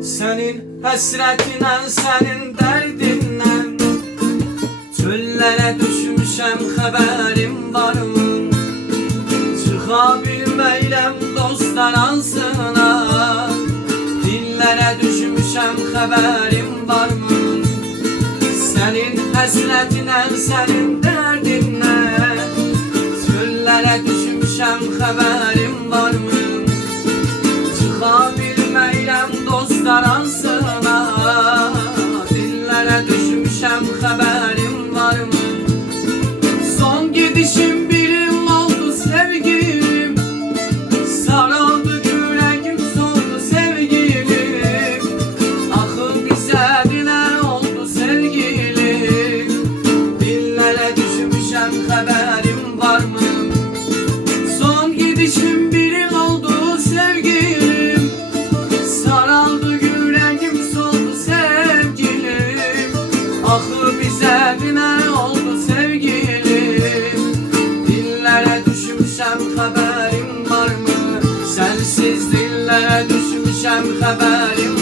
Senin həsrətinlə, sənin dərdinlə Çöllərə düşmüşəm, xəbərim varmı? Çıxa bilməyirəm dostlar ansına Dillərə düşmüşəm, xəbərim varmı? Sənin həsrətinlə, sənin dərdinlə Çöllərə düşmüşəm, xəbərim varmı? Çıxa bilməyirəm dostlar ansına. Dillərə düşmüşəm, xəbərim varmı? Son gidişim birim oldu sevgilim. Sarıldı yüreğim soldu sevgilim. Bizə dinə oldu sevgilim. Dillərə düşmüşəm xəbərim Bizə binə oldu sevgilim Dillərə düşmüşəm xəbərim varmı? Sənsiz dillərə düşmüşəm xəbərim